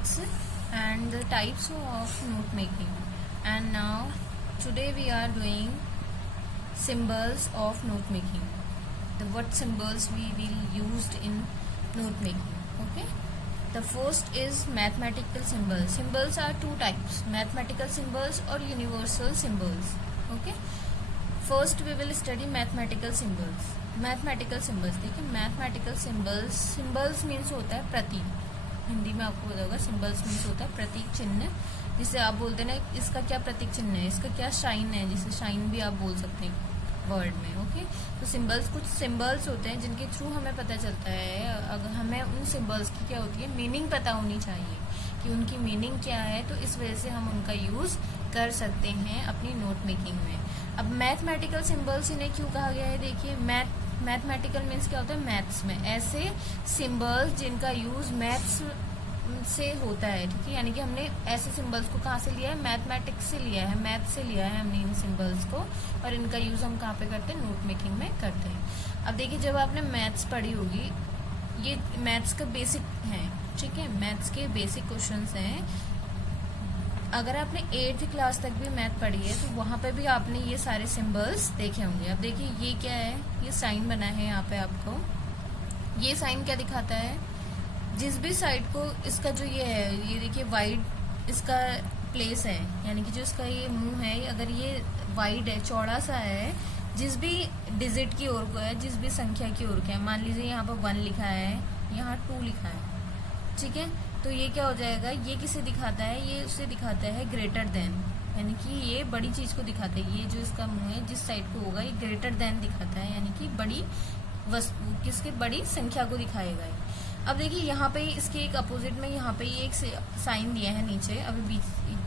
mathematics and the types of note making. And now today we are doing symbols of note making. What symbols we will used in note making. Okay. The first is mathematical symbols. Symbols are two types: mathematical symbols or universal symbols. Okay. First we will study mathematical symbols. Mathematical symbols देखिए, mathematical symbols, symbols means होता है प्रतीक. हिंदी में आपको बताऊंगा symbols means होता है प्रतीक चिन्ह, जिसे आप बोलते हैं ना इसका क्या प्रतीक चिन्ह है, इसका क्या शाइन है, जिसे शाइन भी आप बोल सकते हैं वर्ड में. ओके. तो सिम्बल्स कुछ सिम्बल्स होते हैं जिनके थ्रू हमें पता चलता है, अगर हमें उन सिम्बल्स की क्या होती है मीनिंग पता होनी चाहिए कि उनकी मीनिंग क्या है, तो इस वजह से हम उनका यूज कर सकते हैं अपनी नोट मेकिंग में. अब मैथमेटिकल सिम्बल्स इन्हें क्यों कहा गया है, देखिए मैथमेटिकल मीन्स क्या होता है मैथ्स में, ऐसे सिम्बल्स जिनका यूज मैथ्स से होता है. ठीक है, यानी कि हमने ऐसे सिम्बल्स को कहाँ से लिया है, मैथमेटिक्स से लिया है, मैथ से लिया है हमने इन सिम्बल्स को, और इनका यूज हम कहाँ पे करते हैं, नोट मेकिंग में करते हैं. अब देखिए, जब आपने मैथ्स पढ़ी होगी, ये मैथ्स का बेसिक है. ठीक है, मैथ्स के बेसिक क्वेश्चंस हैं. अगर आपने 8th क्लास तक भी मैथ पढ़ी है तो वहाँ पे भी आपने ये सारे सिम्बल्स देखे होंगे. अब देखिए ये क्या है, ये साइन बना है यहाँ पे आपको. ये साइन क्या दिखाता है, जिस भी साइड को इसका जो ये है, ये देखिए वाइड इसका प्लेस है, यानी कि जो इसका ये मुंह है, अगर ये वाइड है, चौड़ा सा है, जिस भी डिजिट की ओर को है, जिस भी संख्या की ओर को है, मान लीजिए यहाँ पर 1 लिखा है, यहाँ 2 लिखा है. ठीक है, तो ये क्या हो जाएगा, ये किसे दिखाता है, ये उसे दिखाता है ग्रेटर देन, यानी कि ये बड़ी चीज को दिखाता है. ये जो इसका मुंह है जिस साइड को होगा, ये ग्रेटर देन दिखाता है, यानी कि बड़ी वस्तु, किसके, बड़ी संख्या को दिखाएगा. अब देखिए यहाँ पे इसके एक अपोजिट में यहाँ पे ये एक साइन दिया है नीचे, अभी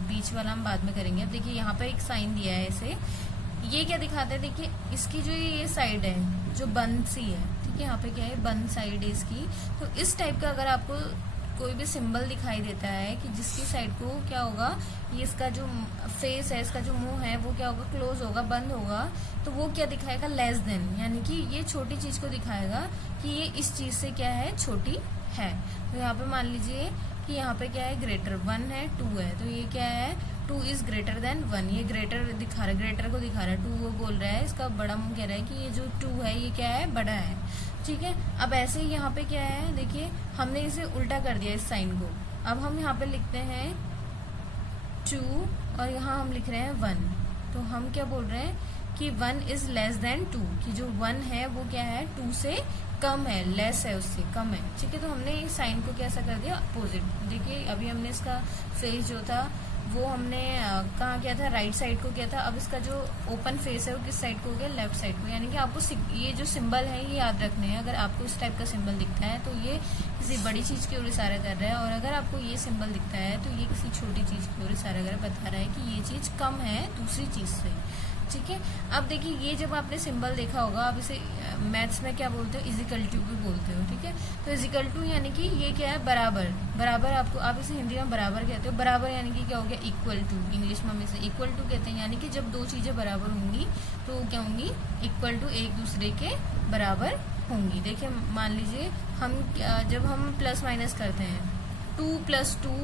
बीच वाला हम बाद में करेंगे. अब देखिए यहाँ पे एक साइन दिया है ऐसे, ये क्या दिखाता है, देखिए इसकी जो ये साइड है जो बंद सी है. ठीक है, यहाँ पे क्या है, बंद साइड है इसकी. तो इस टाइप का अगर आपको कोई भी सिंबल दिखाई देता है कि जिसकी साइड को क्या होगा, ये इसका जो फेस है, इसका जो मुंह है, वो क्या होगा, क्लोज होगा, बंद होगा, तो वो क्या दिखाएगा, लेस देन, यानी कि ये छोटी चीज को दिखाएगा कि ये इस चीज से क्या है, छोटी है. तो यहाँ पे मान लीजिए कि यहाँ पे क्या है, ग्रेटर 1 है, 2 है, तो ये क्या है, 2 इज ग्रेटर देन 1. ये ग्रेटर दिखा रहा है, ग्रेटर को दिखा रहा है, 2 वो बोल रहा है, इसका बड़ा मुंह कह रहा है कि ये जो 2 है ये क्या है, बड़ा है. ठीक है, अब ऐसे ही यहाँ पे क्या है, देखिए हमने इसे उल्टा कर दिया इस साइन को. अब हम यहाँ पे लिखते हैं 2 और यहाँ हम लिख रहे हैं 1. तो हम क्या बोल रहे हैं कि 1 इज लेस देन 2, कि जो 1 है वो क्या है, 2 से कम है, लेस है, उससे कम है. ठीक है, तो हमने इस साइन को कैसा कर दिया, अपोजिट. देखिए अभी हमने इसका फेस जो था वो हमने कहाँ किया था, राइट साइड को किया था. अब इसका जो ओपन फेस है वो किस साइड को हो गया, लेफ्ट साइड को. यानी कि आपको ये जो सिंबल है ये याद रखने हैं. अगर आपको इस टाइप का सिंबल दिखता है तो ये किसी बड़ी चीज की ओर इशारा कर रहा है, और अगर आपको ये सिंबल दिखता है तो ये किसी छोटी चीज की ओर इशारा कर रहा है, बता रहा है कि ये चीज कम है दूसरी चीज से. ठीक है, अब देखिए ये जब आपने सिंबल देखा होगा, आप इसे मैथ्स में क्या बोलते हो, इजिकल टू भी बोलते हो. ठीक है, तो इजिकल टू यानी कि ये क्या है, बराबर. बराबर आपको, आप इसे हिंदी में बराबर कहते हो. बराबर यानी कि क्या हो गया, इक्वल टू. इंग्लिश में हम इसे इक्वल टू कहते हैं, यानी कि जब दो चीजें बराबर होंगी तो क्या होंगी, इक्वल टू, एक दूसरे के बराबर होंगी. देखिए मान लीजिए हम जब हम प्लस माइनस करते हैं, 2 + 2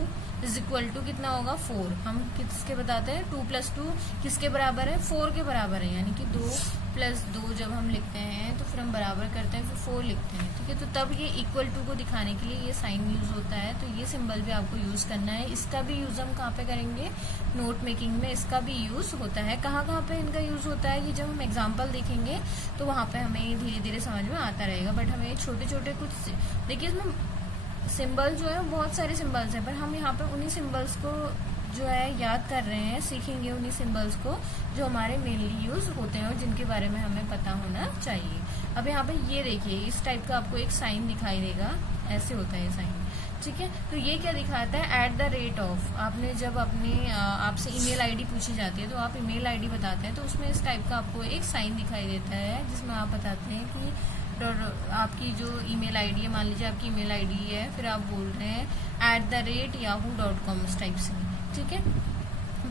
इज इक्वल टू कितना होगा, 4. हम किसके बताते हैं, 2 + 2 किसके बराबर है, 4 के बराबर है. यानी कि 2 + 2 जब हम लिखते हैं तो फिर हम बराबर करते हैं, फिर 4 लिखते हैं. ठीक है, तो तब ये इक्वल टू को दिखाने के लिए ये साइन यूज होता है. तो ये सिंबल भी आपको यूज करना है. इसका भी यूज हम कहाँ पे करेंगे, नोट मेकिंग में इसका भी यूज होता है. कहाँ कहाँ पे इनका यूज होता है, ये जब हम एग्जाम्पल देखेंगे तो वहाँ पे हमें धीरे धीरे समझ में आता रहेगा. बट हमें छोटे छोटे कुछ, देखिए इसमें सिंबल जो है बहुत सारे सिंबल्स हैं, पर हम यहाँ पे उन्हीं सिंबल्स को जो है याद कर रहे हैं, सीखेंगे उन्हीं सिंबल्स को जो हमारे मेनली यूज होते हैं और जिनके बारे में हमें पता होना चाहिए. अब यहाँ पे ये देखिए, इस टाइप का आपको एक साइन दिखाई देगा, ऐसे होता है साइन. ठीक है, तो ये क्या दिखाता है, @. आपने जब अपने आपसे ईमेल आईडी पूछी जाती है तो आप ईमेल आईडी बताते हैं, तो उसमें इस टाइप का आपको एक साइन दिखाई देता है जिसमें आप बताते हैं कि आपकी जो ईमेल आईडी है, मान लीजिए आपकी ईमेल आईडी है, फिर आप बोल रहे हैं @yahoo.com इस टाइप से. ठीक है,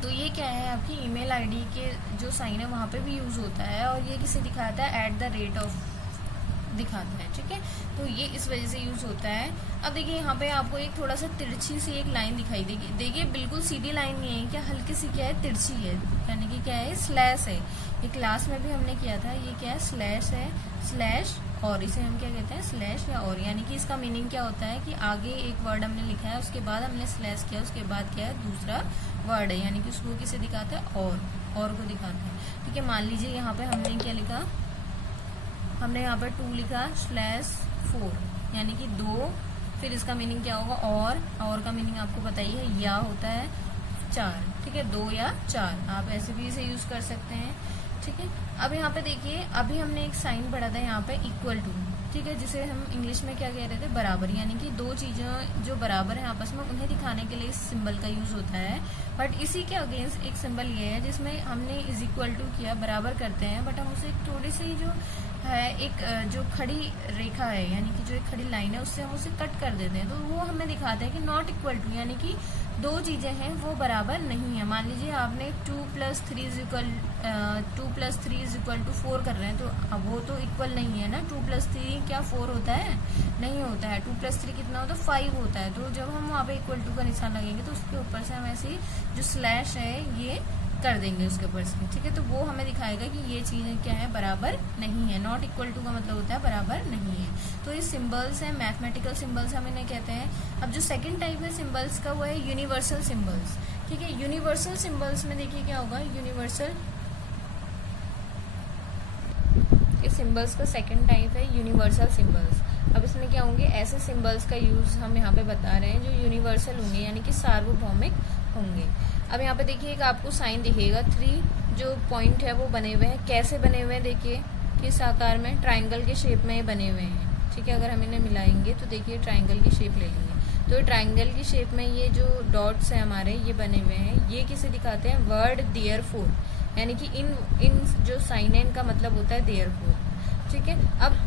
तो ये क्या है, आपकी ईमेल आईडी के जो साइन है वहाँ पे भी यूज होता है, और ये किसे दिखाता है, @ दिखाता है, ठीक है। तो ये इस वजह से यूज होता है। अब देखिए यहाँ पे आपको एक थोड़ा सा तिरछी सी एक लाइन दिखाई देगी, देखिए बिल्कुल सीधी लाइन नहीं है, क्या हल्की सी क्या है, तिरछी है, यानी कि क्या है, स्लैश है। ये क्लास में भी हमने किया था, ये क्या है, स्लैश है, स्लैश और, इसे हम क्या कहते हैं, स्लैश या और, यानी कि इसका मीनिंग क्या होता है कि आगे एक वर्ड हमने लिखा है, उसके बाद हमने स्लैश किया, उसके बाद क्या है, दूसरा वर्ड है, यानी कि उसको किसे दिखाता है, और को दिखाता है, ठीक है। मान लीजिए यहाँ पे हमने क्या लिखा, हमने यहाँ पर 2 लिखा /4, यानी कि 2, फिर इसका मीनिंग क्या होगा, और का मीनिंग आपको पता ही है, या होता है 4, ठीक है, 2 या 4, आप ऐसे भी इसे यूज कर सकते हैं, ठीक है। अब यहाँ पे देखिए, अभी हमने एक साइन पढ़ा था यहाँ पे इक्वल टू, ठीक है, जिसे हम इंग्लिश में क्या कह रहे थे, बराबर, यानी कि दो चीजें जो बराबर है आपस में उन्हें दिखाने के लिए इस सिंबल का यूज होता है। बट इसी के अगेंस्ट एक सिंबल ये है जिसमें हमने इज इक्वल टू किया, बराबर करते हैं, बट हम उसे थोड़ी सी जो है, एक जो खड़ी रेखा है, यानी कि जो एक खड़ी लाइन है, उससे हम उसे कट कर देते हैं, तो वो हमें दिखाता है कि नॉट इक्वल टू, यानी कि दो चीजें हैं वो बराबर नहीं है। मान लीजिए आपने 2 + 3 = 4 कर रहे हैं, तो अब वो तो इक्वल नहीं है ना, 2 + 3 क्या 4 होता है, नहीं होता है, 2 + 3 कितना होता है, 5 होता है। तो जब हम वहाँ पे इक्वल टू का निशान लगेंगे तो उसके ऊपर से हम ऐसे जो स्लैश है ये कर देंगे उसके ऊपर से, ठीक है। तो वो हमें दिखाएगा कि ये चीजें क्या है, बराबर नहीं है। नॉट इक्वल टू का मतलब होता है बराबर नहीं है। तो ये सिंबल्स है, मैथमेटिकल सिंबल्स हम इन्हें कहते हैं। अब जो सेकंड टाइप है सिंबल्स का वो है यूनिवर्सल सिंबल्स, ठीक है। यूनिवर्सल सिंबल्स में देखिए क्या होगा, यूनिवर्सल, इस सिंबल्स का सेकंड टाइप है यूनिवर्सल सिंबल्स। अब इसमें क्या होंगे, ऐसे सिंबल्स का यूज हम यहाँ पे बता रहे हैं जो यूनिवर्सल होंगे, यानी कि सार्वभौमिक होंगे। अब यहाँ पे देखिए एक आपको साइन दिखेगा, 3 जो पॉइंट है वो बने हुए हैं, कैसे बने हुए हैं, देखिए किस आकार में, ट्राइंगल के शेप में ये बने हुए हैं, ठीक है। अगर हम इन्हें मिलाएंगे तो देखिए ट्राइंगल की शेप ले लेंगे, तो ट्राइंगल की शेप में ये जो डॉट्स हैं हमारे ये बने हुए हैं, ये किसे दिखाते हैं, वर्ड देयरफॉर, यानी कि इन जो साइन है इनका मतलब होता है देयरफॉर, ठीक है। अब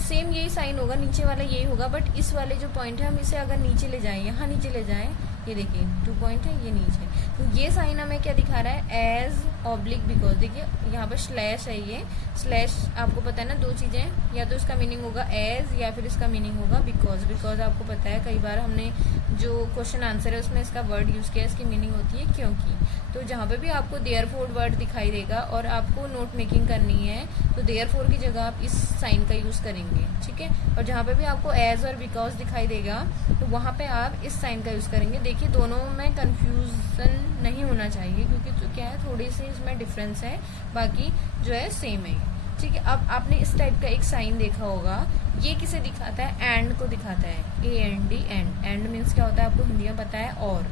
सेम यही साइन होगा, नीचे वाला यही होगा, बट इस वाले जो पॉइंट है हम इसे अगर नीचे ले जाएं, यहाँ नीचे ले जाएं, ये देखिए 2 पॉइंट है, ये नीचे, तो ये साइन हमें क्या दिखा रहा है, एज ऑब्लिक बिकॉज। देखिए यहाँ पर स्लैश है, ये स्लैश आपको पता है ना, दो चीजें, या तो इसका मीनिंग होगा एज या फिर इसका मीनिंग होगा बिकॉज। बिकॉज आपको पता है कई बार हमने जो क्वेश्चन आंसर है उसमें इसका वर्ड यूज किया, इसकी मीनिंग होती है क्योंकि। तो जहाँ पे भी आपको देयरफॉर वर्ड दिखाई देगा और आपको नोट मेकिंग करनी है तो देयरफॉर की जगह आप इस साइन का यूज करेंगे, ठीक है। और जहाँ पे भी आपको एज और बिकॉज दिखाई देगा तो वहाँ पे आप इस साइन का यूज करेंगे। देखिए दोनों में कंफ्यूजन नहीं होना चाहिए, क्योंकि तो क्या है, थोड़ी सी इसमें डिफरेंस है, बाकी जो है सेम है, ठीक है। अब आपने इस टाइप का एक साइन देखा होगा, ये किसे दिखाता है, एंड को दिखाता है, AND, एंड। एंड मीन्स क्या होता है आपको हिंदी में पता है, और।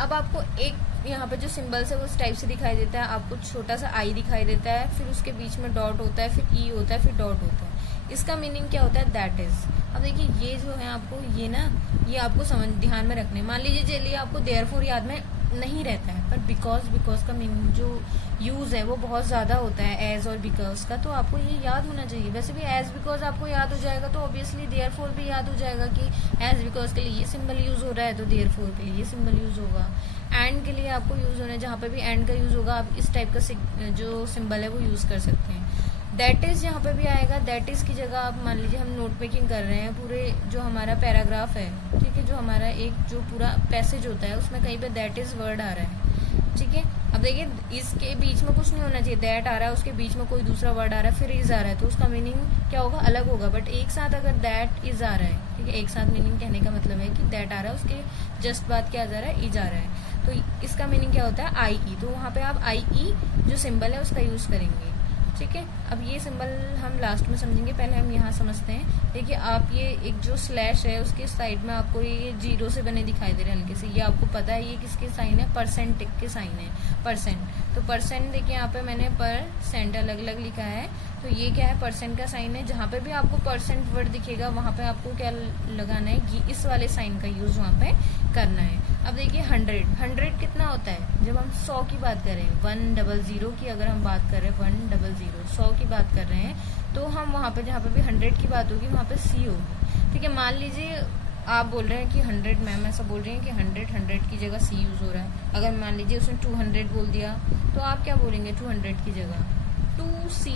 अब आपको एक यहाँ पे जो सिंबल्स है वो इस टाइप से दिखाई देता है, आपको छोटा सा आई दिखाई देता है, फिर उसके बीच में डॉट होता है, फिर ई होता है, फिर डॉट होता है। इसका मीनिंग क्या होता है, दैट इज। अब देखिए ये जो है आपको ये ना, ये आपको समझ ध्यान में रखने, मान लीजिए चलिए आपको देयरफॉर याद में नहीं रहता है, पर बिकॉज का मीनिंग जो यूज है वो बहुत ज्यादा होता है एज और बिकॉज का, तो आपको ये याद होना चाहिए। वैसे भी एज बिकॉज आपको याद हो जाएगा तो ऑब्वियसली देयरफॉर भी याद हो जाएगा कि एज बिकॉज के लिए ये सिंबल यूज हो रहा है तो देयरफॉर के लिए ये सिंबल यूज होगा। एंड के लिए आपको यूज होना है, जहाँ पे भी एंड का यूज होगा आप इस टाइप का जो सिंबल है वो यूज कर सकते हैं। दैट इज यहाँ पे भी आएगा, दैट इज की जगह आप मान लीजिए हम नोट मेकिंग कर रहे हैं, पूरे जो हमारा पैराग्राफ है, ठीक है, जो हमारा एक जो पूरा पैसेज होता है उसमें कहीं पे दैट इज वर्ड आ रहा है, ठीक है। अब देखिए इसके बीच में कुछ नहीं होना चाहिए, दैट आ रहा है, उसके बीच में कोई दूसरा वर्ड आ रहा है, फिर इज आ रहा है, तो उसका मीनिंग क्या होगा, अलग होगा। बट एक साथ अगर दैट इज आ रहा है, ठीक है, एक साथ मीनिंग कहने का मतलब है कि दैट आ रहा है, उसके जस्ट बाद क्या जा रहा है, इज आ रहा है, तो इसका मीनिंग क्या होता है, IE। तो वहाँ पे आप IE जो सिंबल है उसका यूज करेंगे, ठीक है। अब ये सिंबल हम लास्ट में समझेंगे, पहले हम यहाँ समझते हैं। देखिए आप ये एक जो स्लैश है उसके साइड में आपको ये 0 से बने दिखाई दे रहे हैं हल्के से, ये आपको पता है ये किसके साइन है, परसेंट के साइन है, परसेंट। तो परसेंट देखिए यहाँ पे मैंने परसेंट अलग अलग लिखा है, तो ये क्या है, परसेंट का साइन है। जहाँ पे भी आपको परसेंट वर्ड दिखेगा वहाँ पे आपको क्या लगाना है, ये इस वाले साइन का यूज वहाँ पे करना है। अब देखिए 100 कितना होता है, जब हम 100 की बात करें, 100 की अगर हम बात कर रहे हैं, 100 100 की बात कर रहे हैं, तो हम वहाँ पे जहाँ पे भी 100 की बात होगी वहाँ पे C होगी, ठीक है। मान लीजिए आप बोल रहे हैं कि 100, मैम ऐसा बोल रही हैं कि 100 की जगह C यूज हो रहा है। अगर मान लीजिए उसने 200 बोल दिया तो आप क्या बोलेंगे, 200 की जगह 2C,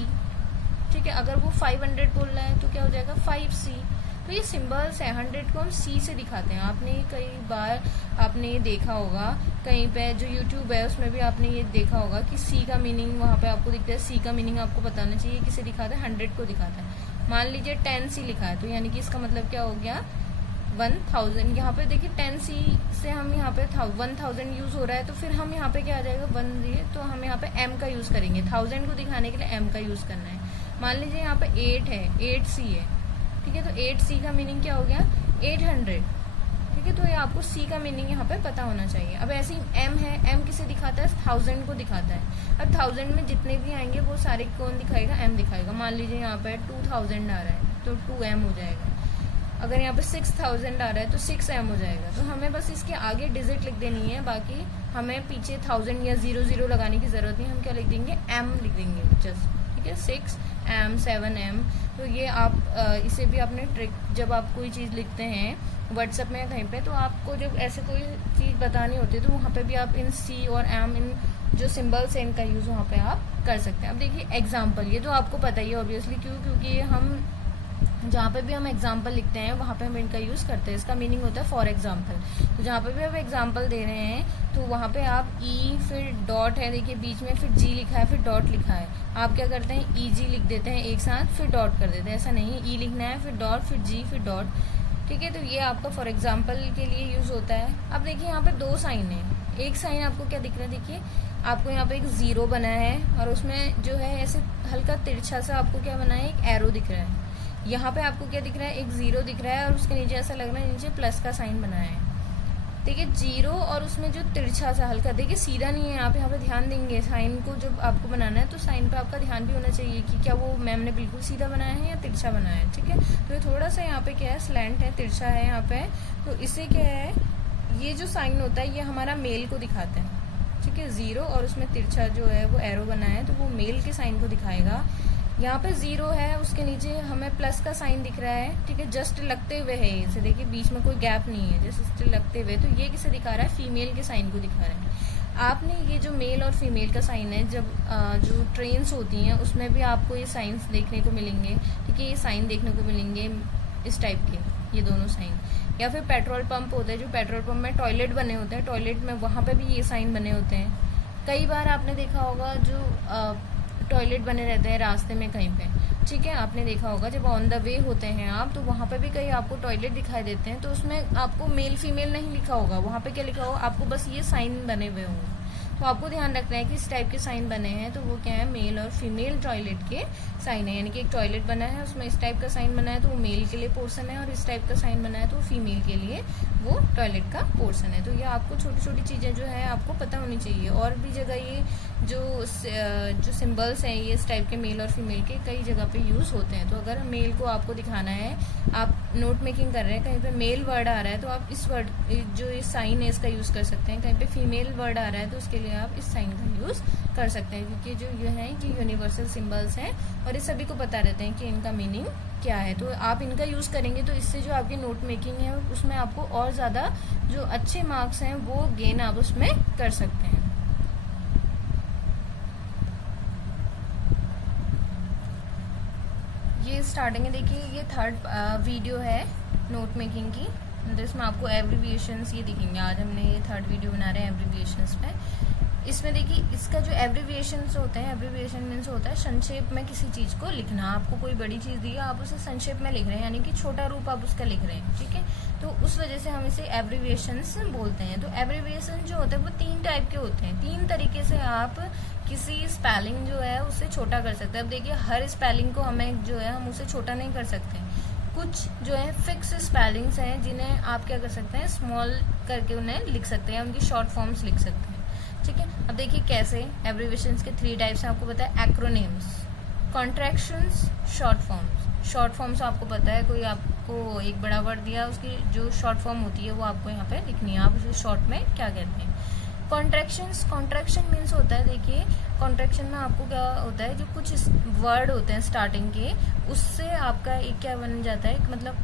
ठीक है। अगर वो 500 बोल रहा है तो क्या हो जाएगा 5C। तो ये सिंबल्स है, 100 को हम C से दिखाते हैं। आपने कई बार आपने ये देखा होगा कहीं पे जो YouTube है उसमें भी आपने ये देखा होगा कि C का मीनिंग वहाँ पे आपको दिखता है। C का मीनिंग आपको बताना चाहिए किसे दिखाता है, 100 को दिखाता है। मान लीजिए 10C लिखा है तो यानी कि इसका मतलब क्या हो गया 1000। यहाँ पे देखिए 10C से हम यहाँ पे 1000 यूज हो रहा है तो फिर हम यहाँ पे क्या आ जाएगा 1 दिए तो हम यहाँ पे M का यूज करेंगे। 1000 को दिखाने के लिए M का यूज करना है। मान लीजिए यहाँ पे 8 है, 8C है, ठीक है। तो 8C का मीनिंग क्या हो गया 800, ठीक है। तो ये आपको C का मीनिंग यहाँ पे पता होना चाहिए। अब ऐसे ही M है, M किसे दिखाता है 1000 को दिखाता है। अब 1000 में जितने भी आएंगे वो सारे कौन दिखाएगा M दिखाएगा। मान लीजिए यहाँ पे 2000 आ रहा है तो 2M हो जाएगा। अगर यहाँ पे 6000 आ रहा है तो 6M हो जाएगा। तो हमें बस इसके आगे डिजिट लिख देनी है, बाकी हमें पीछे 1000 या 00 लगाने की जरूरत नहीं। हम क्या लिख देंगे M लिख देंगे जस्ट, ठीक है। 6M 7M। तो ये आप इसे भी अपने ट्रिक जब आप कोई चीज़ लिखते हैं व्हाट्सएप में या कहीं पे तो आपको जब ऐसे कोई चीज़ बतानी होती है तो वहाँ पे भी आप इन C और M इन जो सिंबल्स हैं इनका यूज़ वहाँ पे आप कर सकते हैं। अब देखिए एग्जाम्पल, ये तो आपको पता ही है ऑब्वियसली, क्योंकि हम जहाँ पे भी हम एग्जाम्पल लिखते हैं वहाँ पे हम इनका यूज़ करते हैं। इसका मीनिंग होता है फॉर एग्जाम्पल। तो जहाँ पे भी आप एग्जाम्पल दे रहे हैं तो वहाँ पे आप E फिर डॉट है, देखिए बीच में फिर G लिखा है फिर डॉट लिखा है। आप क्या करते हैं EG लिख देते हैं एक साथ फिर डॉट कर देते हैं। ऐसा नहीं है, E लिखना है फिर डॉट फिर G फिर डॉट, ठीक है। तो ये आपका फॉर एग्जाम्पल के लिए यूज़ होता है। अब देखिए यहाँ पे 2 साइन है। एक साइन आपको क्या दिख रहा है, देखिए आपको यहाँ पे एक 0 बना है और उसमें जो है ऐसे हल्का तिरछा सा आपको क्या बना है एक एरो दिख रहा है। यहाँ पे आपको क्या दिख रहा है एक 0 दिख रहा है और उसके नीचे ऐसा लग रहा है नीचे प्लस का साइन बना है। देखिए 0 और उसमें जो तिरछा सा हल्का, देखिए सीधा नहीं है। आप यहाँ पे ध्यान देंगे साइन को जब आपको बनाना है तो साइन पे आपका ध्यान भी होना चाहिए कि क्या वो मैम ने बिल्कुल सीधा बनाया है या तिरछा बनाया है, ठीक है। तो ये थोड़ा सा यहाँ पे क्या है स्लैंट है, तिरछा है यहाँ पे। तो इससे क्या है ये जो साइन होता है ये हमारा मेल को दिखाता है, ठीक है। 0 और उसमें तिरछा जो है वो एरो बना है तो वो मेल के साइन को दिखाएगा। यहाँ पे 0 है उसके नीचे हमें प्लस का साइन दिख रहा है, ठीक है। जस्ट लगते हुए है इसे, देखिए बीच में कोई गैप नहीं है, जस्ट लगते हुए। तो ये किसे दिखा रहा है फीमेल के साइन को दिखा रहा है। आपने ये जो मेल और फीमेल का साइन है जब जो ट्रेन्स होती हैं उसमें भी आपको ये साइंस देखने को मिलेंगे, ठीक है। ये साइन देखने को मिलेंगे इस टाइप के, ये दोनों साइन। या फिर पेट्रोल पंप होता है, जो पेट्रोल पंप में टॉयलेट बने होते हैं, टॉयलेट में वहाँ पे भी ये साइन बने होते हैं। कई बार आपने देखा होगा जो टॉयलेट बने रहते हैं रास्ते में कहीं पे, ठीक है। आपने देखा होगा जब ऑन द वे होते हैं आप तो वहाँ पे भी कहीं आपको टॉयलेट दिखाई देते हैं तो उसमें आपको मेल फीमेल नहीं लिखा होगा, वहाँ पे क्या लिखा होगा आपको बस ये साइन बने हुए होंगे। तो आपको ध्यान रखना है कि इस टाइप के साइन बने हैं तो वो क्या है मेल और फीमेल टॉयलेट के साइन है। यानी कि एक टॉयलेट बना है उसमें इस टाइप का साइन बना है तो वो मेल के लिए पोर्सन है और इस टाइप का साइन बना है तो वो फीमेल के लिए वो टॉयलेट का पोर्सन है। तो ये आपको छोटी छोटी चीज़ें जो है आपको पता होनी चाहिए। और भी जगह ये जो सिंबल्स हैं ये इस टाइप के मेल और फीमेल के कई जगह पे यूज़ होते हैं। तो अगर मेल को आपको दिखाना है, आप नोट मेकिंग कर रहे हैं, कहीं पे मेल वर्ड आ रहा है तो आप इस वर्ड जो ये साइन है इसका यूज़ कर सकते हैं। कहीं पे फीमेल वर्ड आ रहा है तो उसके लिए आप इस साइन का यूज़ कर सकते हैं, क्योंकि जो ये है कि यूनिवर्सल सिंबल्स हैं और ये सभी को पता रहते हैं कि इनका मीनिंग क्या है। तो आप इनका यूज़ करेंगे तो इससे जो आपकी नोट मेकिंग है उसमें आपको और ज़्यादा जो अच्छे मार्क्स हैं वो गेन आप उसमें कर सकते हैं। ये स्टार्टिंग है, देखिए ये 3rd वीडियो है नोट मेकिंग की, तो इसमें आपको एब्रीविएशंस ये दिखेंगे। आज हमने ये 3rd वीडियो बना रहे हैं एब्रीविएशंस पे। इसमें देखिए इसका जो एब्रीविएशंस होते हैं, एब्रीविएशन मीन्स होता है संक्षेप में किसी चीज़ को लिखना। आपको कोई बड़ी चीज़ दी है आप उसे संक्षेप में लिख रहे हैं, यानी कि छोटा रूप आप उसका लिख रहे हैं, ठीक है। तो उस वजह से हम इसे एब्रीविएशंस बोलते हैं। तो एब्रीविएशन जो होता है वो 3 टाइप के होते हैं। 3 तरीके से आप किसी स्पेलिंग जो है उसे छोटा कर सकते हैं। अब देखिए हर स्पेलिंग को हमें जो है हम उसे छोटा नहीं कर सकते। कुछ जो है फिक्स स्पेलिंग्स हैं जिन्हें आप क्या कर सकते हैं स्मॉल करके उन्हें लिख सकते हैं, उनकी शॉर्ट फॉर्म्स लिख सकते हैं, ठीक है। अब देखिए कैसे एब्रीविएशंस के 3 टाइप्स हैं आपको पता है। Acronyms, contractions, short forms. Short forms आपको पता है, कोई आपको एक बड़ा वर्ड दिया उसकी जो शॉर्ट फॉर्म होती है वो आपको यहाँ पे लिखनी है, आप उसे शॉर्ट में क्या कहते हैं। कॉन्ट्रैक्शंस, कॉन्ट्रैक्शन मीन्स होता है, देखिए कॉन्ट्रैक्शन में आपको क्या होता है जो कुछ वर्ड होते हैं स्टार्टिंग के उससे आपका एक क्या बन जाता है, मतलब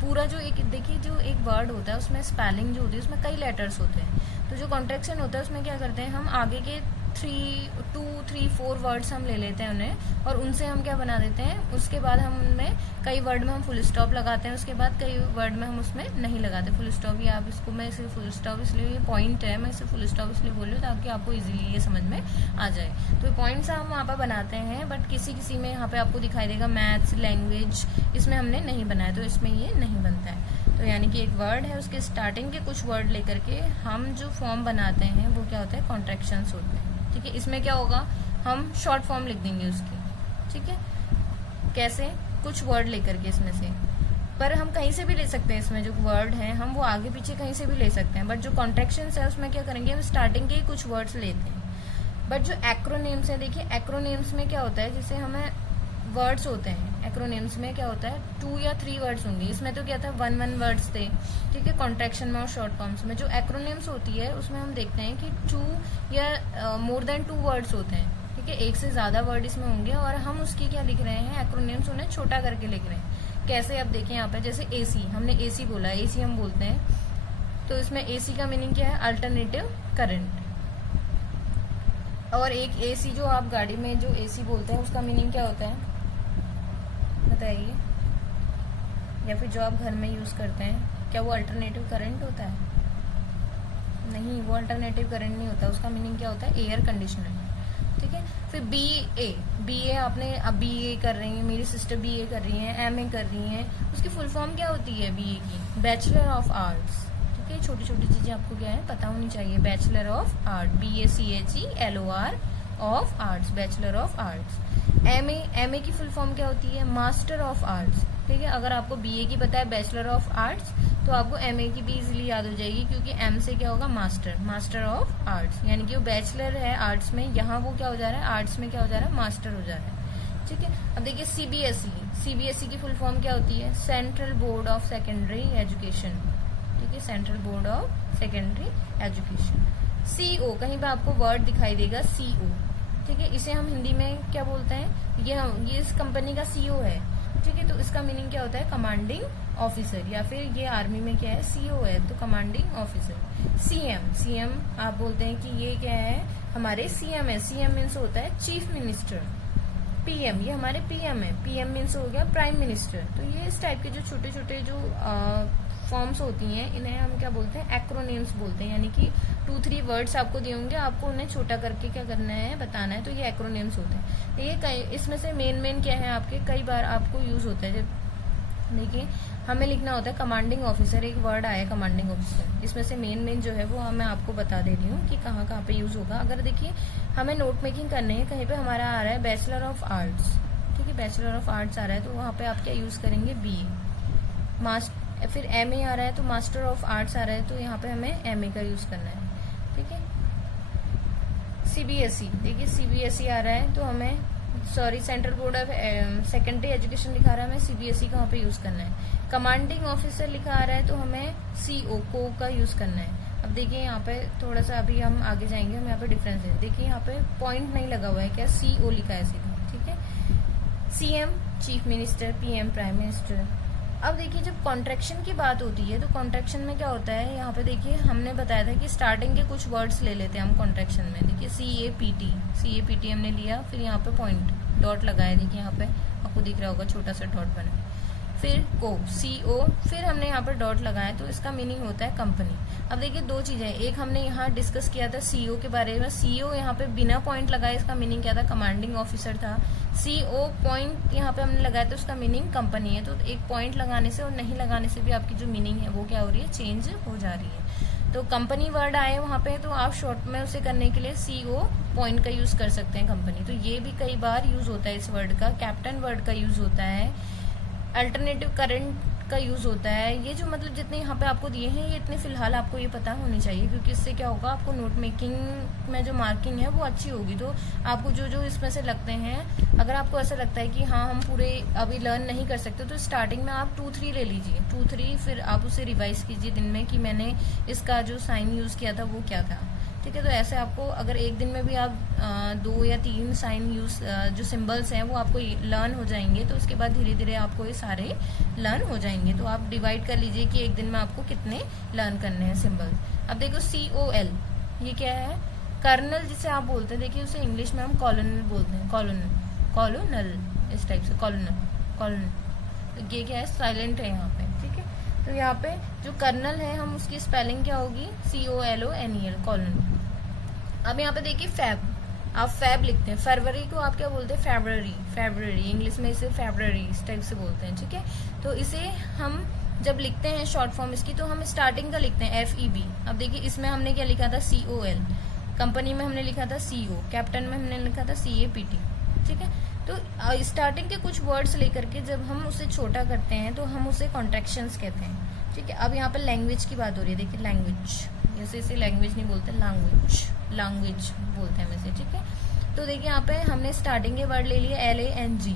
पूरा जो एक देखिए जो एक वर्ड होता है उसमें स्पेलिंग जो होती है उसमें कई लेटर्स होते हैं। तो जो कॉन्ट्रैक्शन होता है उसमें क्या करते हैं हम आगे के टू थ्री फोर वर्ड्स हम ले लेते हैं उन्हें, और उनसे हम क्या बना देते हैं, उसके बाद हम उनमें कई वर्ड में हम फुल स्टॉप लगाते हैं, उसके बाद कई वर्ड में हम उसमें नहीं लगाते फुल स्टॉप। या आप इसको, मैं इसे फुल स्टॉप इसलिए, ये पॉइंट है, मैं इसे फुल स्टॉप इसलिए बोल रही हूँ ताकि आपको इजीली ये समझ में आ जाए। तो पॉइंट्स हम वहाँ पर बनाते हैं, बट किसी किसी में यहाँ पे आपको दिखाई देगा मैथ्स, लैंग्वेज, इसमें हमने नहीं बनाया, तो इसमें ये नहीं बनता है। तो यानी कि एक वर्ड है, उसके स्टार्टिंग के कुछ वर्ड लेकर के हम जो फॉर्म बनाते हैं वो क्या होता है, कॉन्ट्रैक्शंस होते हैं। ठीक है, इसमें क्या होगा, हम शॉर्ट फॉर्म लिख देंगे उसकी। ठीक है, कैसे, कुछ वर्ड लेकर के इसमें से, पर हम कहीं से भी ले सकते हैं, इसमें जो वर्ड हैं हम वो आगे पीछे कहीं से भी ले सकते हैं, बट जो कॉन्ट्रैक्शंस है उसमें क्या करेंगे, हम स्टार्टिंग के ही कुछ वर्ड्स लेते हैं। बट जो एक्रोनेम्स है, देखिए एक्रोनेम्स में क्या होता है, जैसे हमें वर्ड्स होते हैं, एक्रोनेम्स में क्या होता है 2 या 3 वर्ड्स होंगे, इसमें तो क्या था 1 वर्ड्स थे। ठीक है, कॉन्ट्रैक्शन में और शॉर्ट फॉर्म्स में। जो एक्रोनेम्स होती है उसमें हम देखते हैं कि 2 या मोर देन 2 वर्ड्स होते हैं। ठीक है, एक से ज्यादा वर्ड इसमें होंगे, और हम उसकी क्या लिख रहे हैं, एक्रोनेम्स उन्हें छोटा करके लिख रहे हैं। कैसे, अब देखिए यहाँ पे, जैसे एसी, हमने एसी बोला, एसी हम बोलते हैं, तो इसमें एसी का मीनिंग क्या है, अल्टरनेटिव करंट। और एक एसी जो आप गाड़ी में जो एसी बोलते हैं उसका मीनिंग क्या होता है बताइए, या फिर जो आप घर में यूज करते हैं, क्या वो अल्टरनेटिव करंट होता है? नहीं, वो अल्टरनेटिव करंट नहीं होता, उसका मीनिंग क्या होता है, एयर कंडीशनर। ठीक है, फिर बीए आपने, अब बीए कर रही है, मेरी सिस्टर बीए कर रही है, एमए कर रही है, उसकी फुल फॉर्म क्या होती है बीए की, बैचलर ऑफ आर्ट्स। ठीक है, छोटी छोटी चीजें आपको क्या है पता होनी चाहिए। Bachelor of art, BACHELOR of arts, bachelor of arts. MA की फुल फॉर्म क्या होती है, मास्टर ऑफ आर्ट्स। ठीक है, अगर आपको बीए की पता है बैचलर ऑफ आर्ट्स, तो आपको एमए की भी इजीली याद हो जाएगी, क्योंकि एम से क्या होगा, मास्टर ऑफ आर्ट्स, यानी कि वो बैचलर है आर्ट्स में, यहाँ वो क्या हो जा रहा है, आर्ट्स में क्या हो जा रहा है, मास्टर हो जा रहा है। ठीक है, अब देखिए सीबीएसई की फुल फॉर्म क्या होती है, central board of secondary education. ठीक है, central board of secondary education. CO, कहीं पे आपको वर्ड दिखाई देगा सीओ। ठीक है, इसे हम हिंदी में क्या बोलते हैं, ये इस कंपनी का सीईओ है। ठीक है, तो इसका मीनिंग क्या होता है, कमांडिंग ऑफिसर, या फिर ये आर्मी में क्या है, सीईओ है, तो कमांडिंग ऑफिसर। सीएम आप बोलते हैं कि ये क्या है, हमारे सीएम है, सीएम मीन्स होता है चीफ मिनिस्टर। पीएम, ये हमारे पीएम है, पीएम मीन्स हो गया प्राइम मिनिस्टर। तो ये इस टाइप के जो छोटे छोटे जो फॉर्म्स होती हैं, इन्हें हम क्या बोलते हैं, एक्रोनेम्स बोलते हैं। यानी कि 2-3 वर्ड्स आपको दिए होंगे, आपको उन्हें छोटा करके क्या करना है, बताना है, तो ये एक्रोनेम्स होते हैं। ये इसमें से मेन क्या है आपके, कई बार आपको यूज होता है। जब देखिए हमें लिखना होता है कमांडिंग ऑफिसर, एक वर्ड आया कमांडिंग ऑफिसर, इसमें से मेन जो है वो मैं आपको बता दे रही हूँ कि कहाँ पे यूज होगा। अगर देखिए हमें नोट मेकिंग करनी है, कहीं पे हमारा आ रहा है बैचलर ऑफ आर्ट्स। ठीक है, बैचलर ऑफ आर्ट्स आ रहा है, तो वहाँ पे आप क्या यूज करेंगे, BA। फिर एमए आ रहा है, तो मास्टर ऑफ आर्ट्स आ रहा है, तो यहाँ पे हमें एमए का यूज करना है। ठीक है, सीबीएसई, देखिए सीबीएसई आ रहा है, तो हमें central board of secondary education लिखा रहा है, हमें सीबीएसई का वहाँ पे यूज करना है। कमांडिंग ऑफिसर लिखा आ रहा है, तो हमें CO को का यूज करना है। अब देखिए यहाँ पे थोड़ा सा, अभी हम आगे जाएंगे, हम यहाँ पे डिफरेंस है। देखिए यहाँ पे पॉइंट नहीं लगा हुआ है, क्या CO लिखा है सीधा। ठीक है, CM chief minister, PM prime minister. अब देखिए जब कॉन्ट्रैक्शन की बात होती है, तो कॉन्ट्रैक्शन में क्या होता है, यहाँ पे देखिए हमने बताया था कि स्टार्टिंग के कुछ वर्ड्स ले लेते हैं हम कॉन्ट्रैक्शन में। देखिए CAPT हमने लिया, फिर यहाँ पे पॉइंट डॉट लगाया, देखिए यहाँ पे आपको दिख रहा होगा छोटा सा डॉट बना। फिर CO, फिर हमने यहाँ पर डॉट लगाया, तो इसका मीनिंग होता है कंपनी। अब देखिए 2 चीजें, एक हमने यहाँ डिस्कस किया था CEO के बारे में, CEO यहाँ पे बिना पॉइंट लगाए, इसका मीनिंग क्या था, कमांडिंग ऑफिसर था। CO पॉइंट यहाँ पे हमने लगाया, तो उसका मीनिंग कंपनी है। तो एक पॉइंट लगाने से और नहीं लगाने से भी आपकी जो मीनिंग है वो क्या हो रही है, चेंज हो जा रही है। तो कंपनी वर्ड आए वहाँ पे, तो आप शॉर्ट में उसे करने के लिए CO पॉइंट का यूज कर सकते हैं, कंपनी। तो ये भी कई बार यूज होता है इस वर्ड का। कैप्टन वर्ड का यूज होता है, अल्टरनेटिव करंट का यूज होता है। ये जो मतलब जितने यहाँ पे आपको दिए हैं, ये इतने फिलहाल आपको ये पता होनी चाहिए, क्योंकि इससे क्या होगा, आपको नोट मेकिंग में जो मार्किंग है वो अच्छी होगी। तो आपको जो इसमें से लगते हैं, अगर आपको ऐसा लगता है कि हाँ हम पूरे अभी लर्न नहीं कर सकते, तो स्टार्टिंग में आप 2-3 ले लीजिए, 2-3, फिर आप उसे रिवाइज कीजिए दिन में कि मैंने इसका जो साइन यूज किया था वो क्या था। ठीक है, तो ऐसे आपको अगर एक दिन में भी आप 2 या 3 साइन यूज जो सिंबल्स हैं वो आपको लर्न हो जाएंगे, तो उसके बाद धीरे धीरे आपको ये सारे लर्न हो जाएंगे। तो आप डिवाइड कर लीजिए कि एक दिन में आपको कितने लर्न करने हैं सिंबल्स। अब देखो COL, ये क्या है, कर्नल जिसे आप बोलते हैं, देखिए उसे इंग्लिश में हम कॉलोनल बोलते हैं, कॉलोनल इस टाइप से, कॉलोनल। तो ये क्या है, साइलेंट है यहाँ पे, ठीक है। तो यहाँ पे जो कर्नल है हम उसकी स्पेलिंग क्या होगी, COLONEL, कॉलोनल। अब यहाँ पे देखिए फैब, आप फैब लिखते हैं, फरवरी को आप क्या बोलते हैं, फेब्रवरी, इंग्लिश में इसे फेब्रवरी इस टाइप से बोलते हैं, ठीक है। तो इसे हम जब लिखते हैं शॉर्ट फॉर्म इसकी, तो हम स्टार्टिंग का लिखते हैं FEB। अब देखिए इसमें हमने क्या लिखा था, COL, कंपनी में हमने लिखा था CO, कैप्टन में हमने लिखा था CAPT, ठीक है। तो स्टार्टिंग के कुछ वर्ड्स लेकर के जब हम उसे छोटा करते हैं तो हम उसे कॉन्ट्रैक्शंस कहते हैं, ठीक है। अब यहाँ पे लैंग्वेज की बात हो रही है, देखिए लैंग्वेज, जैसे इसे लैंग्वेज नहीं बोलते, लैंग्वेज बोलते हैं वैसे, ठीक है। तो देखिए यहाँ पे हमने स्टार्टिंग के वर्ड ले लिए LANG,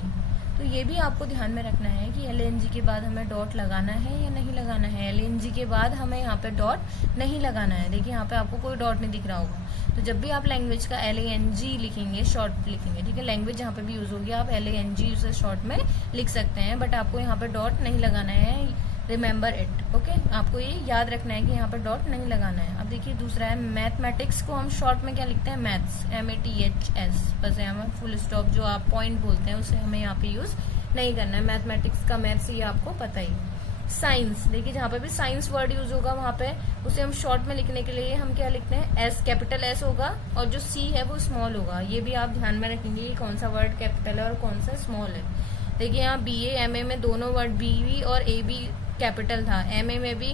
तो ये भी आपको ध्यान में रखना है कि LANG के बाद हमें डॉट लगाना है या नहीं लगाना है। LANG के बाद हमें यहाँ पे डॉट नहीं लगाना है, देखिए यहाँ पे आपको कोई डॉट नहीं दिख रहा होगा। तो जब भी आप लैंग्वेज का LANG लिखेंगे, शॉर्ट लिखेंगे, ठीक है, लैंग्वेज जहाँ पे भी यूज होगी आप LANG उसे शॉर्ट में लिख सकते हैं, बट आपको यहाँ पे डॉट नहीं लगाना है, रिमेंबर इट, ओके। आपको ये याद रखना है कि यहाँ पे डॉट नहीं लगाना है। अब देखिए दूसरा है मैथमेटिक्स को हम शॉर्ट में क्या लिखते हैं, मैथ्स, MATHS, बस यहाँ में फुल स्टॉप जो आप पॉइंट बोलते हैं उसे हमें यहाँ पे यूज नहीं करना है, मैथमेटिक्स का मैथ्स ये आपको पता ही। साइंस, देखिए जहाँ पे भी साइंस वर्ड यूज होगा वहाँ पे उसे हम शॉर्ट में लिखने के लिए हम क्या लिखते हैं, S, कैपिटल S होगा, और जो C है वो स्मॉल होगा। ये भी आप ध्यान में रखेंगे कि कौन सा वर्ड कैपिटल है और कौन सा स्मॉल है। देखिए यहाँ BA MA में दोनों वर्ड BB और AB कैपिटल था, MA में भी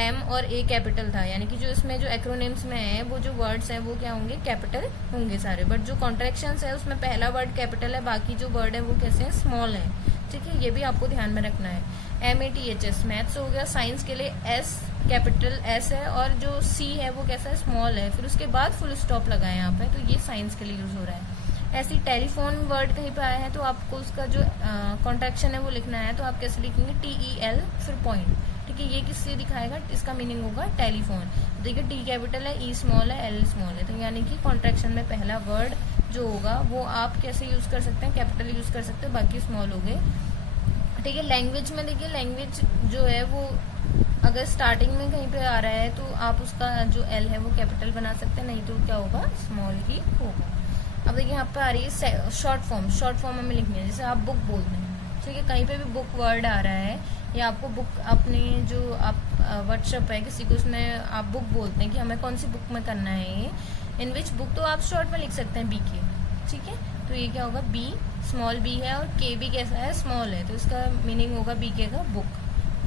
M और A कैपिटल था, यानी कि जो इसमें जो एक्रोनिम्स में है वो जो वर्ड्स हैं वो क्या होंगे, कैपिटल होंगे सारे, बट जो कॉन्ट्रैक्शंस है उसमें पहला वर्ड कैपिटल है, बाकी जो वर्ड है वो कैसे हैं, स्मॉल है, ठीक है। ये भी आपको ध्यान में रखना है। MATHS मैथ्स हो गया, साइंस के लिए S कैपिटल S है और जो C है वो कैसा है, स्मॉल है, फिर उसके बाद फुल स्टॉप लगाए यहाँ पे, तो ये साइंस के लिए यूज हो रहा है। ऐसी टेलीफोन वर्ड कहीं पे आया है तो आपको उसका जो कॉन्ट्रैक्शन है वो लिखना है, तो आप कैसे लिखेंगे, TEL फिर पॉइंट, ठीक है। ये किससे दिखाएगा, इसका मीनिंग होगा टेलीफोन। देखिए T कैपिटल है, E स्मॉल है, L स्मॉल है, तो यानी कि कॉन्ट्रैक्शन में पहला वर्ड जो होगा वो आप कैसे यूज कर सकते हैं, कैपिटल यूज कर सकते हैं, बाकी स्मॉल हो गए, ठीक है। लैंग्वेज में देखिए लैंग्वेज जो है वो अगर स्टार्टिंग में कहीं पे आ रहा है तो आप उसका जो L है वो कैपिटल बना सकते हैं, नहीं तो क्या होगा, स्मॉल ही होगा। अब देखिए यहाँ पे आ रही है शॉर्ट फॉर्म हमें लिखनी है, जैसे आप बुक बोलते हैं, ठीक है, कहीं पे भी बुक वर्ड आ रहा है या आपको बुक अपने जो आप व्हाट्सएप है किसी को उसमें आप बुक बोलते हैं कि हमें कौन सी बुक में करना है ये, इन विच बुक, तो आप शॉर्ट में लिख सकते हैं BK, ठीक है। तो ये क्या होगा, B, स्मॉल b है और K भी कैसा है, स्मॉल है, तो इसका मीनिंग होगा BK का बुक,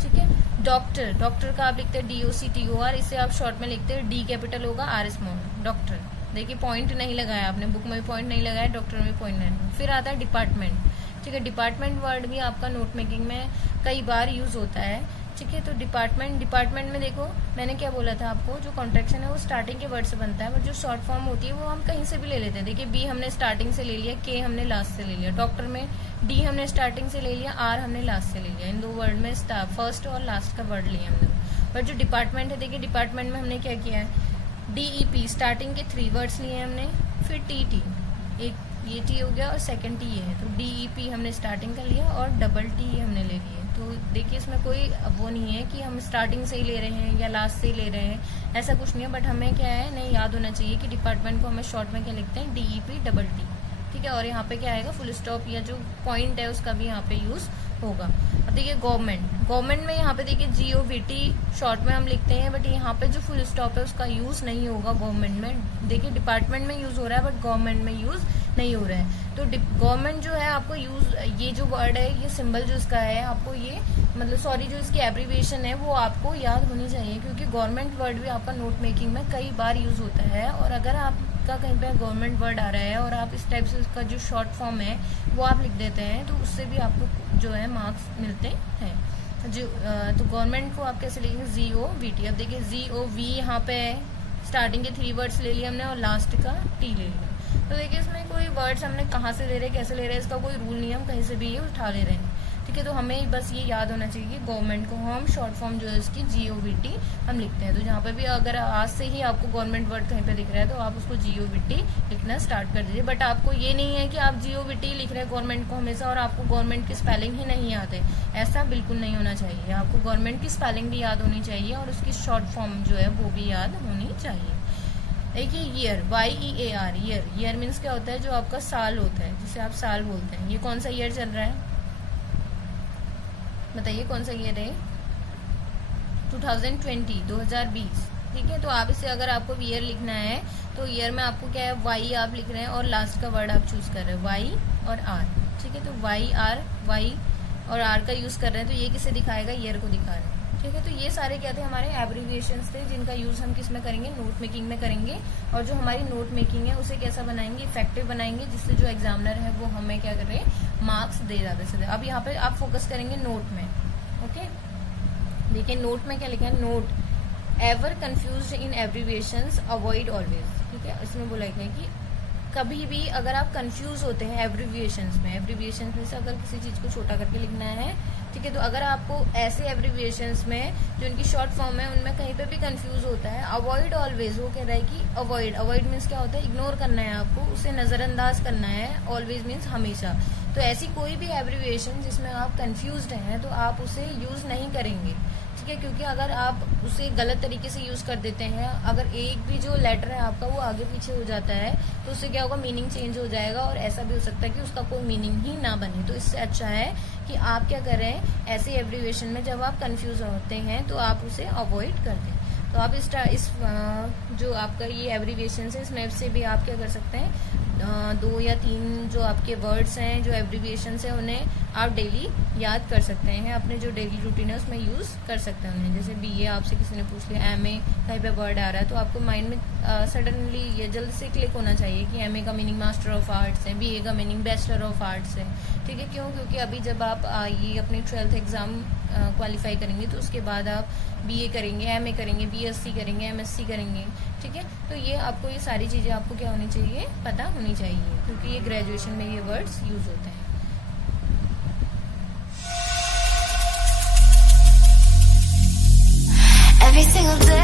ठीक है। डॉक्टर का आप लिखते हैं DOCTOR, इसे आप शॉर्ट में लिखते हैं D कैपिटल होगा, R स्मॉल, डॉक्टर। देखिए पॉइंट नहीं लगाया आपने, बुक में भी पॉइंट नहीं लगाया, डॉक्टर में भी पॉइंट नहीं। फिर आता है डिपार्टमेंट, ठीक है। डिपार्टमेंट वर्ड भी आपका नोट मेकिंग में कई बार यूज होता है, ठीक है। तो डिपार्टमेंट में देखो मैंने क्या बोला था आपको, जो कॉन्ट्रैक्शन है वो स्टार्टिंग के वर्ड से बनता है, बट जो शॉर्ट फॉर्म होती है वो हम कहीं से भी ले लेते हैं। देखिए B हमने स्टार्टिंग से ले लिया, K हमने लास्ट से ले लिया, डॉक्टर में D हमने स्टार्टिंग से ले लिया, R हमने लास्ट से ले लिया, इन दो वर्ड में फर्स्ट और लास्ट का वर्ड लिया हमने। बट जो डिपार्टमेंट है, देखिए डिपार्टमेंट में हमने क्या किया है, DEP स्टार्टिंग के 3 वर्ड्स लिए हमने, फिर TT, एक ये T हो गया और सेकंड T ये है, तो DEP हमने स्टार्टिंग का लिया और डबल T हमने ले लिए। तो देखिए इसमें कोई वो नहीं है कि हम स्टार्टिंग से ही ले रहे हैं या लास्ट से ही ले रहे हैं, ऐसा कुछ नहीं है, बट हमें क्या है, नहीं याद होना चाहिए कि डिपार्टमेंट को हमें शॉर्ट में क्या लिखते हैं, DEP डबल T, ठीक है। और यहाँ पे क्या आएगा, फुल स्टॉप या जो पॉइंट है उसका भी यहाँ पे यूज होगा। अब देखिए गवर्नमेंट में यहाँ पे देखिए GOVT शॉर्ट में हम लिखते हैं, बट यहाँ पे जो फुल स्टॉप है उसका यूज नहीं होगा गवर्नमेंट में। देखिए डिपार्टमेंट में यूज हो रहा है बट गवर्नमेंट में यूज नहीं हो रहा है। तो गवर्नमेंट जो है आपको यूज, ये जो वर्ड है, ये सिंबल जो इसका है आपको ये मतलब सॉरी जो इसकी एब्रीविएशन है वो आपको याद होनी चाहिए, क्योंकि गवर्नमेंट वर्ड भी आपका नोट मेकिंग में कई बार यूज होता है। और अगर आपका कहीं पे गवर्नमेंट वर्ड आ रहा है और आप इस टाइप से उसका जो शॉर्ट फॉर्म है वो आप लिख देते हैं तो उससे भी आपको जो है मार्क्स मिलते हैं। जो तो गवर्नमेंट को आप कैसे लिखेंगे, GOVT। अब देखिए GOV यहाँ पे स्टार्टिंग के 3 वर्ड्स ले लिए हमने और लास्ट का T ले लिया। तो देखिए इसमें कोई वर्ड्स हमने कहाँ से ले रहे हैं, कैसे ले रहे हैं, इसका कोई रूल नहीं है, हम कहीं से भी ये उठा ले रहे हैं, ठीक है। तो हमें बस ये याद होना चाहिए कि गवर्नमेंट को हम शॉर्ट फॉर्म जो है इसकी GOVT हम लिखते हैं। तो जहाँ पे भी अगर आज से ही आपको गवर्नमेंट वर्ड कहीं पे दिख रहा है तो आप उसको GOVT लिखना स्टार्ट कर दीजिए। बट आपको ये नहीं है कि आप GOVT लिख रहे हैं गवर्नमेंट को हमेशा और आपको गवर्नमेंट की स्पेलिंग ही नहीं आते, ऐसा बिल्कुल नहीं होना चाहिए। आपको गवर्नमेंट की स्पेलिंग भी याद होनी चाहिए और उसकी शॉर्ट फॉर्म जो है वो भी याद होनी चाहिए। देखिए year, YEAR, year. Year means क्या होता है, जो आपका साल होता है, जिसे आप साल बोलते हैं। ये कौन सा ईयर चल रहा है, बताइए कौन सा ईयर है? 2020, 2020। ठीक है, तो आप इसे, अगर आपको ईयर लिखना है तो ईयर में आपको क्या है, वाई आप लिख रहे हैं और लास्ट का वर्ड आप चूज कर रहे हैं, वाई और आर। ठीक है, तो वाई और आर का यूज कर रहे हैं, तो ये किसे दिखाएगा, ईयर को दिखा रहे हैं। ठीक है, तो ये सारे क्या थे, हमारे एब्रीविएशंस थे, जिनका यूज हम किस में करेंगे, नोट मेकिंग में करेंगे। और जो हमारी नोट मेकिंग है उसे कैसा बनाएंगे, इफेक्टिव बनाएंगे, जिससे जो एग्जामिनर है वो हमें क्या कर रहे हैं, मार्क्स दे ज्यादा से ज्यादा। अब यहाँ पे आप फोकस करेंगे नोट में। ओके, देखिए नोट में क्या लिखा है, note ever confuse in abbreviations avoid always. ठीक है, इसमें बोला गया है कि कभी भी अगर आप कंफ्यूज होते हैं एब्रीविएशंस में से अगर किसी चीज को छोटा करके लिखना है, ठीक है, तो अगर आपको ऐसे एब्रीविएशंस में जो इनकी शॉर्ट फॉर्म है उनमें कहीं पे भी कंफ्यूज होता है, अवॉइड ऑलवेज, वो कह रहा है कि अवॉइड मीन्स क्या होता है, इग्नोर करना है आपको, उसे नजरअंदाज करना है। ऑलवेज मीन्स हमेशा। तो ऐसी कोई भी एब्रीविएशन जिसमें आप कंफ्यूज्ड हैं तो आप उसे यूज नहीं करेंगे। ठीक है, क्योंकि अगर आप उसे गलत तरीके से यूज कर देते हैं, अगर एक भी जो लेटर है आपका वो आगे पीछे हो जाता है, तो उससे क्या होगा, मीनिंग चेंज हो जाएगा और ऐसा भी हो सकता है कि उसका कोई मीनिंग ही ना बने। तो इससे अच्छा है कि आप क्या करें, ऐसे एब्रीविएशन में जब आप कंफ्यूज होते हैं तो आप उसे अवॉइड कर दें। तो आप इस जो आपका ये एब्रीविएशन है इसमें से भी आप क्या कर सकते हैं, 2 या 3 जो आपके वर्ड्स हैं, जो एब्रीविएशन है, उन्हें आप डेली याद कर सकते हैं, अपने जो डेली रूटीन है उसमें यूज कर सकते हैं उन्हें। जैसे BA आपसे किसी ने पूछ लिया, MA कहीं पे वर्ड आ रहा है तो आपको माइंड में सडनली ये जल्द से क्लिक होना चाहिए कि MA का मीनिंग मास्टर ऑफ आर्ट्स है, BA का मीनिंग बैचलर ऑफ आर्ट्स है। ठीक है, क्यों, क्योंकि अभी जब आप ये अपनी 12th एग्जाम क्वालिफाई करेंगे तो उसके बाद आप BA करेंगे, MA करेंगे, BSc करेंगे, MSc करेंगे। ठीक है, तो ये आपको, ये सारी चीज़ें आपको क्या होनी चाहिए, पता होनी चाहिए, क्योंकि ये ग्रेजुएशन में ये वर्ड्स यूज होते हैं। Every single day